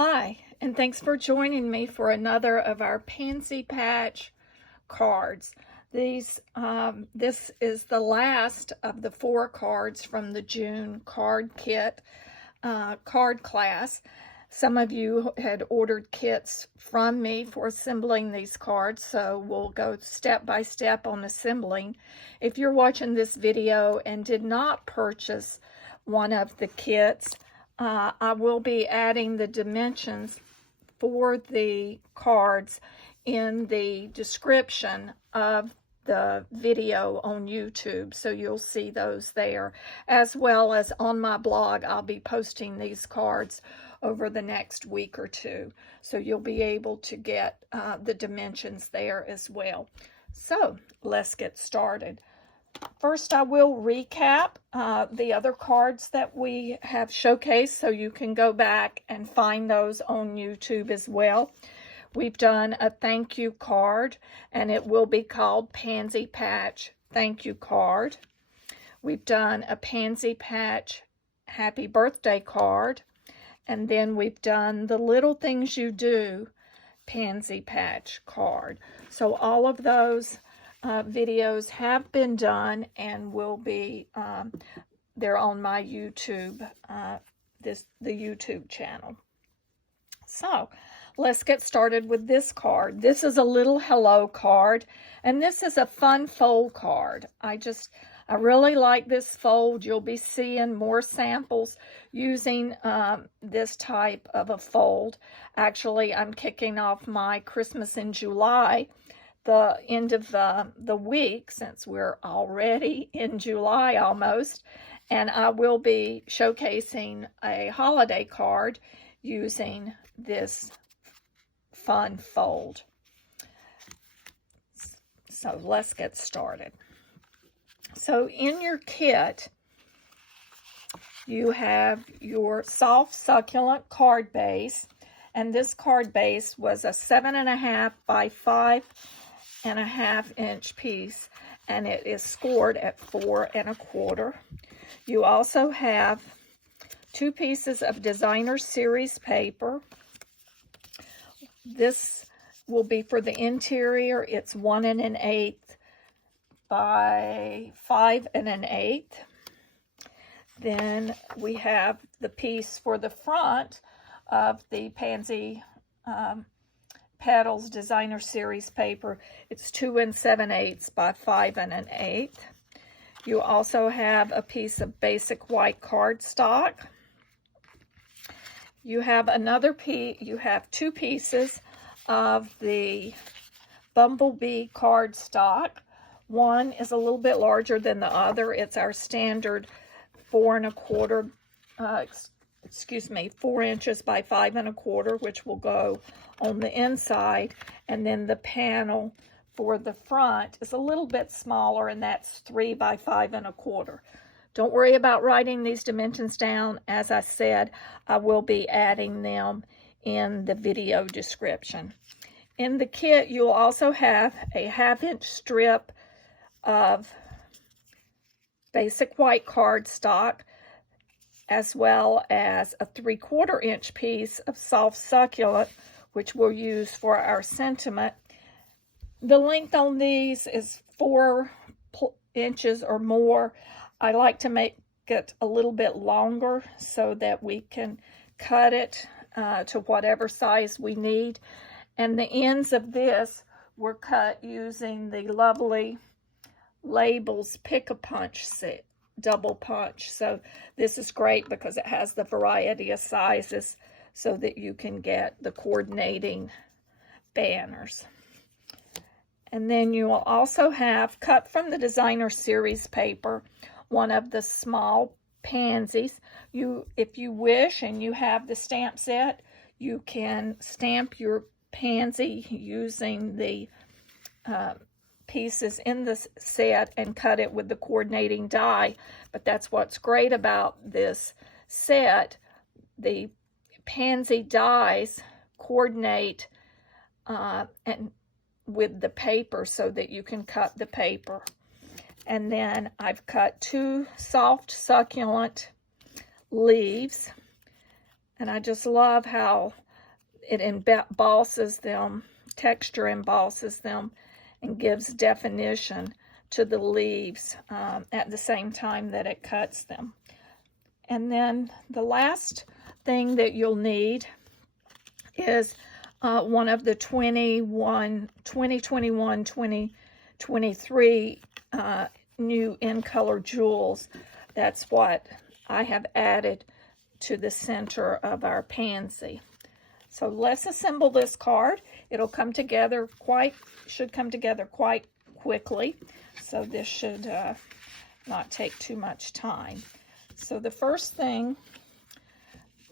Hi, and thanks for joining me for another of our Pansy Patch cards. This is the last of the 4 cards from the June card kit card class. Some of you had ordered kits from me for assembling these cards, so we'll go step by step on assembling. If you're watching this video and did not purchase one of the kits, I will be adding the dimensions for the cards in the description of the video on YouTube, so you'll see those there, as well as on my blog. I'll be posting these cards over the next week or two, so you'll be able to get the dimensions there as well. So let's get started. First, I will recap the other cards that we have showcased, so you can go back and find those on YouTube as well. We've done a thank you card, and it will be called Pansy Patch Thank You Card. We've done a Pansy Patch Happy Birthday card, and then we've done the Little Things You Do Pansy Patch card. So all of those videos have been done and will be they're on my YouTube, the YouTube channel. So let's get started with this card. This is a little hello card, and this is a fun fold card. I really like this fold. You'll be seeing more samples using this type of a fold. Actually, I'm kicking off my Christmas in July, the end of the week, since we're already in July almost, and I will be showcasing a holiday card using this fun fold. So let's get started. So in your kit, you have your soft succulent card base, and this card base was a 7.5 by 5.5 inch piece, and it is scored at 4 1/4. You also have 2 pieces of designer series paper. This will be for the interior. It's 1 1/8 by 5 1/8. Then we have the piece for the front of the Pansy Petals designer series paper. It's 2 7/8 by 5 1/8. You also have a piece of basic white cardstock. You have another piece. You have 2 pieces of the Bumblebee Cardstock. One is a little bit larger than the other. It's our standard 4 1/4. 4 inches by 5 1/4, which will go on the inside, and then the panel for the front is a little bit smaller, and that's 3 by 5 1/4. Don't worry about writing these dimensions down. As I said, I will be adding them in the video description. In the kit, you'll also have a 1/2 inch strip of basic white cardstock, as well as a 3/4 inch piece of soft succulent, which we'll use for our sentiment. The length on these is 4 inches or more. I like to make it a little bit longer so that we can cut it to whatever size we need. And the ends of this were cut using the lovely Labels Pick-a-Punch set, double punch. So this is great because it has the variety of sizes so that you can get the coordinating banners. And then you will also have, cut from the designer series paper, one of the small pansies. If you wish and you have the stamp set, you can stamp your pansy using the pieces in the set and cut it with the coordinating die. But that's what's great about this set. The Pansy dies coordinate and with the paper so that you can cut the paper. And then I've cut 2 soft succulent leaves, and I just love how it embosses them, texture embosses them, and gives definition to the leaves at the same time that it cuts them. And then the last thing that you'll need is one of the 2021-2023 new in color jewels. That's what I have added to the center of our pansy. So let's assemble this card. It'll come together should come together quite quickly. So this should not take too much time. So the first thing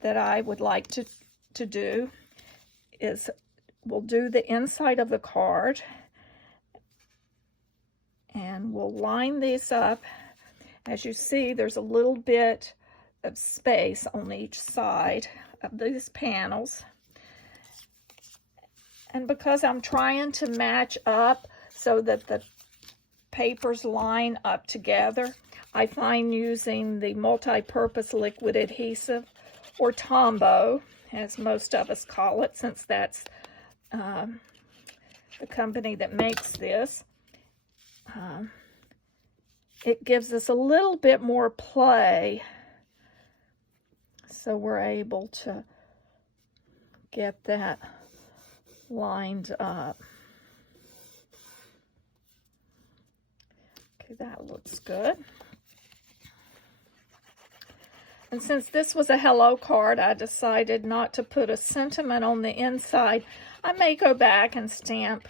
that I would like to do is we'll do the inside of the card, and we'll line these up. As you see, there's a little bit of space on each side of these panels. And because I'm trying to match up so that the papers line up together, I find using the multi-purpose liquid adhesive, or Tombow, as most of us call it, since that's the company that makes this. It gives us a little bit more play, so we're able to get that lined up. Okay, that looks good. And since this was a hello card, I decided not to put a sentiment on the inside. I may go back and stamp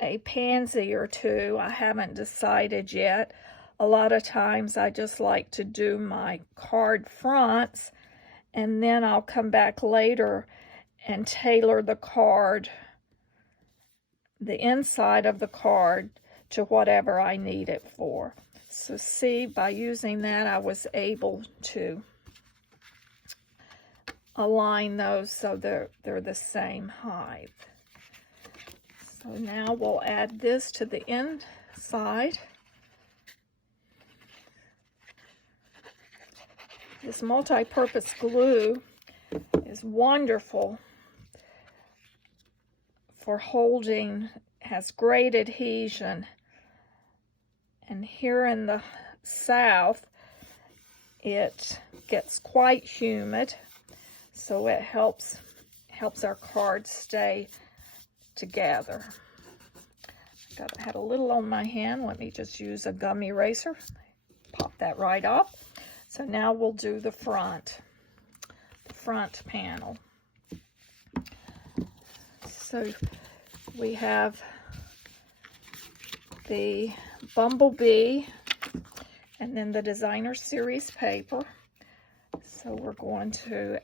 a pansy or two. I haven't decided yet. A lot of times I just like to do my card fronts, and then I'll come back later and tailor the card, the inside of the card, to whatever I need it for. So see, by using that, I was able to align those so they're the same height. So now we'll add this to the inside. This multi-purpose glue is wonderful for holding, has great adhesion. And here in the South, it gets quite humid, so it helps our cards stay together. I had a little on my hand. Let me just use a gum eraser. Pop that right off. So now we'll do the front panel. So we have the Bumblebee and then the Designer Series paper. So we're going to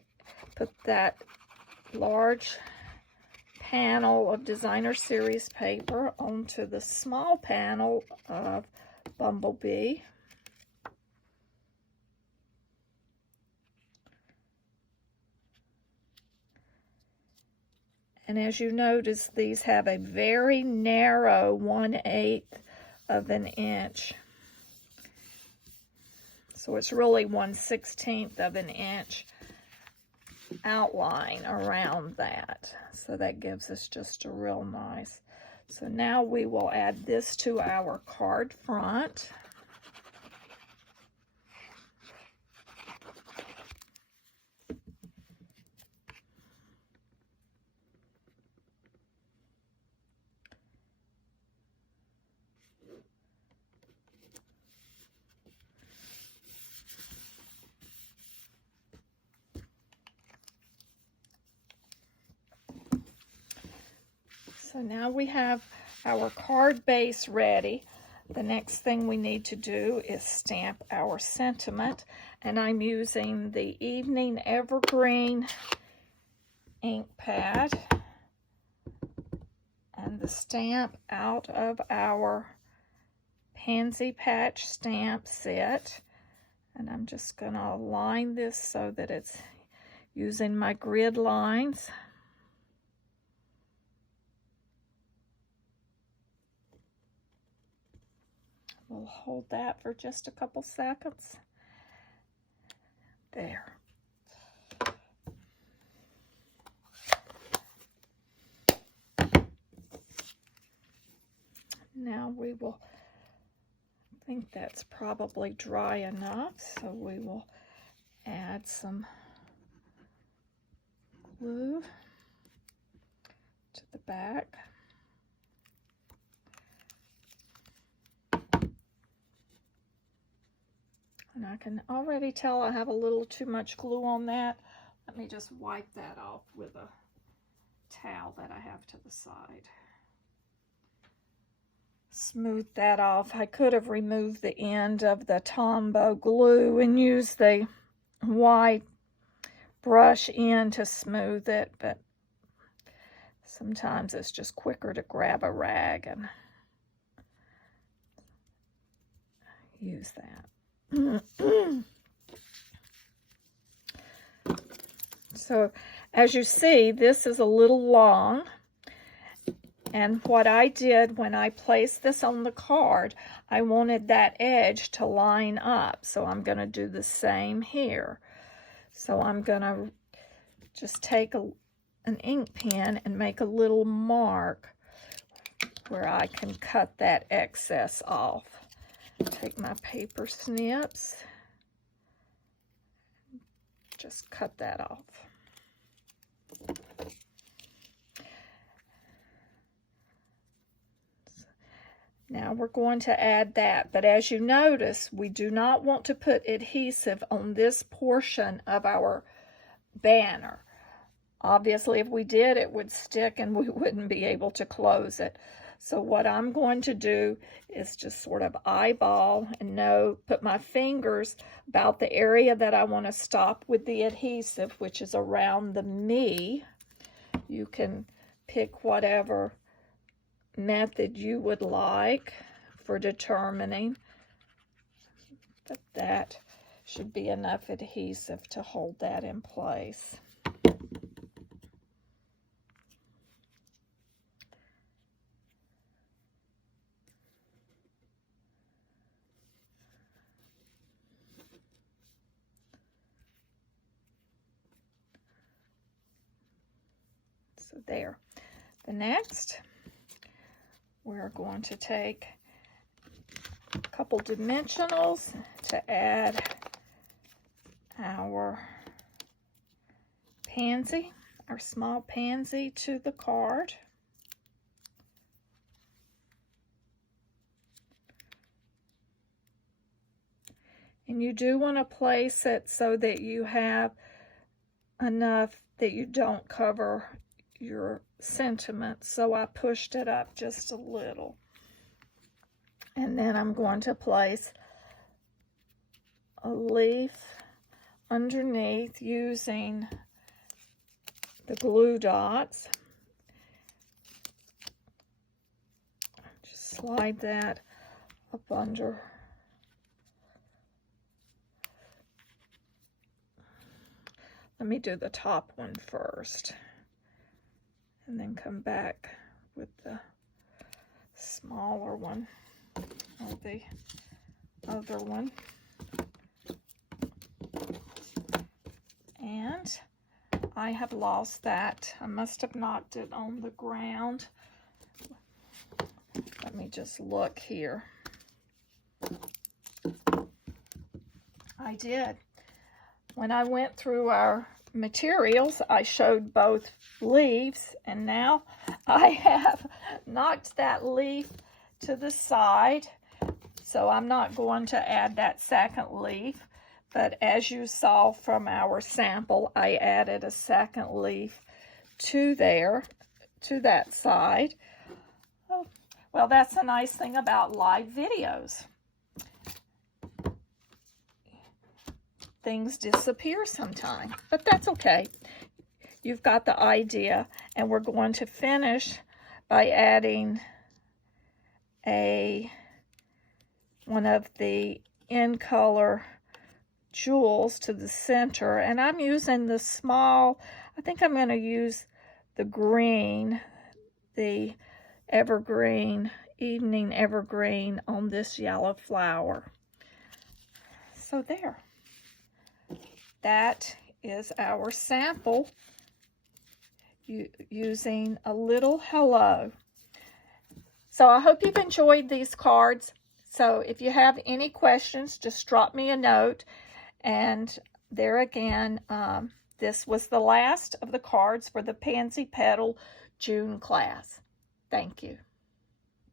put that large panel of Designer Series paper onto the small panel of Bumblebee. And as you notice, these have a very narrow 1/8 of an inch. So it's really 1/16 of an inch outline around that. So that gives us just a real nice. So now we will add this to our card front. So now we have our card base ready. The next thing we need to do is stamp our sentiment, and I'm using the Evening Evergreen ink pad and the stamp out of our Pansy Patch stamp set. And I'm just going to align this so that it's using my grid lines. We'll hold that for just a couple seconds. There. now we will, I think that's probably dry enough, so we will add some glue to the back. And I can already tell I have a little too much glue on that. Let me just wipe that off with a towel that I have to the side. Smooth that off. I could have removed the end of the Tombow glue and used the white brush end to smooth it, but sometimes it's just quicker to grab a rag and use that. So as you see, this is a little long, and what I did when I placed this on the card, I wanted that edge to line up, so I'm going to do the same here. So I'm going to just take an ink pen and make a little mark where I can cut that excess off. Take my paper snips, just cut that off. Now we're going to add that, but as you notice, we do not want to put adhesive on this portion of our banner. Obviously, if we did, it would stick and we wouldn't be able to close it. So what I'm going to do is just sort of eyeball and put my fingers about the area that I want to stop with the adhesive, which is around the me. You can pick whatever method you would like for determining, but that should be enough adhesive to hold that in place. So there. The next, we're going to take a couple dimensionals to add our pansy, our small pansy, to the card. And you do want to place it so that you have enough that you don't cover your sentiment. So I pushed it up just a little. And then I'm going to place a leaf underneath using the glue dots. Just slide that up under. Let me do the top one first, and then come back with the smaller one, or the other one. And I have lost that. I must have knocked it on the ground. Let me just look here. I did. When I went through our materials, I showed both leaves, and now I have knocked that leaf to the side, so I'm not going to add that second leaf. But as you saw from our sample, I added a second leaf to that side. Oh, well, that's the nice thing about live videos. Things disappear sometime, but that's okay. You've got the idea, and we're going to finish by adding one of the in color jewels to the center, and I'm using the small, I think I'm going to use the green, the evergreen, evening evergreen on this yellow flower. So there. That is our sample using a little hello. So I hope you've enjoyed these cards. So if you have any questions, just drop me a note. And there again, this was the last of the cards for the Pansy Petal June class. Thank you.